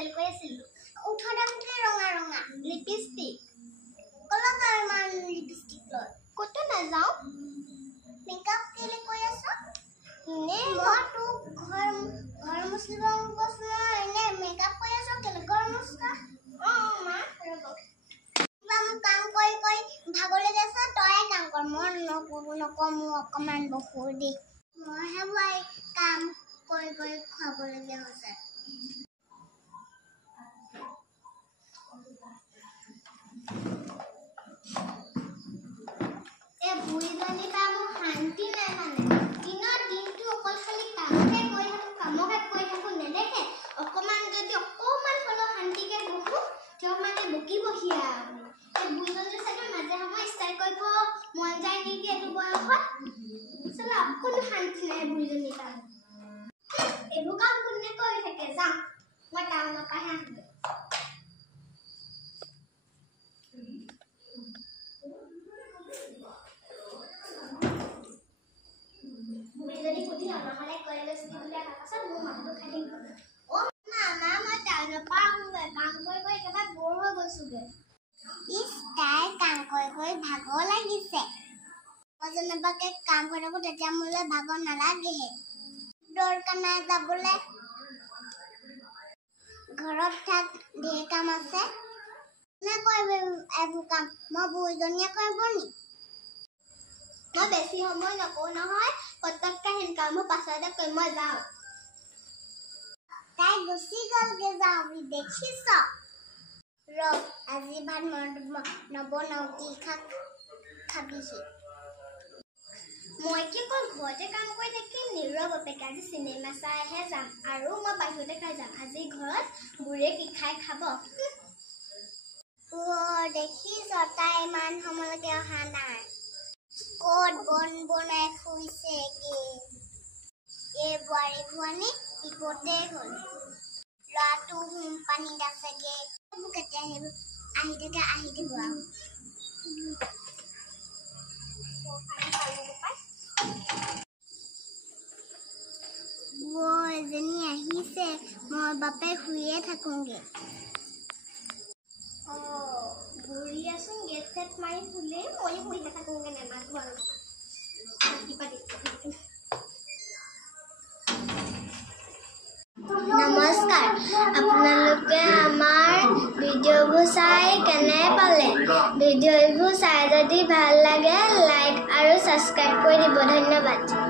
কালি কৈ আছিলো উঠৰ দামতে ৰঙা ৰঙা লিপষ্টিক কলা যাও মান লিপষ্টিক লৈ কত নাযাও মেকআপ কেলে কৈ আছো নে মটো ঘৰ মুছলিম বস নে মেকআপ কৈ আছো কেলে ঘৰ মুছকা মা ৰব বাম কাম কৈ ভাগলে দেছ তই কাম কৰ মন নকম অকমান বহু দি মই হেবাই কাম কৈ খাবলগীয়া হৈছে এ বুইজনী পা মোৰ শান্তি নাই মানে দিনৰ দিনটো অকল খালি কামকে কৈ থাকো নেদেখে অকমান যদি অকমান হলো শান্তিকে বহো তেওঁ মানে বকি বহিয়া এ বুইজনী চাগে মাজে সময় ষ্টাইল কৰিব মন যায় নেকি এটো বয়সত চলা অকল শান্তি নাই বুইজনী পা এবোৰ কাম কোনে কৰি থাকে যাম মই টাউনৰ পৰা আহো বুইজনী কুটি নহলে কলেজ দিলে আকাশ মোৰ মাথাটো খালি ও মামা মই টাউনৰ পৰা আহোগে কাম কৰি একেবাৰে বৰ হৈ গৈছোগে ইস তাই কাম কৰি ভাগৰ লাগিছে অজনবাকে কাম কৰি থাকো তেতিয়া মোলে ভাগৰ নালাগেহে দৰকাৰ নাই যাবলে ঘৰত থাক ঢেৰ কাম আছে না কৰিব এইবোৰ কাম মই বুইজনীয়ে কৰিব নি মই বেছি সময় নকওঁ নহয় পতককে হেন কাম পাছতে কৈ মই যাওঁ তাই গুচি গলগে যাওঁ বুলি দেখিছ ৰ আজি ভাত নবনাও কি খাবিহি মই কি কল ঘৰতে কাম কৰি থাকিম নিৰ বাপেকে আজি চিনেমা চাইহে যাম আৰু মই বাহিৰতে খাই যাম আজি ঘৰত বুঢ়ে কি খাই খাব দেখিছ তাই ইমান সময়লৈকে অহা নাই কত বনাই শুইছে এই বোৱাৰী ভুৱানী বিপদে হ'ল ল'ৰাটো হুম পানীত আছেগে কেতিয়া আহি থাকে আহি দিব এজনী আহিছে মই বাপে শুয়ে থাকোগে ঘূৰি আছোন গেট চেট মাৰি শুলে মই শুই থাকোগে নেমাতো আৰু নমস্কাৰ আপোনালোকে আমাৰ ভিডিঅ'বোৰ চাই কেনে পালে ভিডিঅ'বোৰ চাই যদি ভাল লাগে লাইক আৰু সাবস্ক্ৰাইব কৰি দিব ধন্যবাদ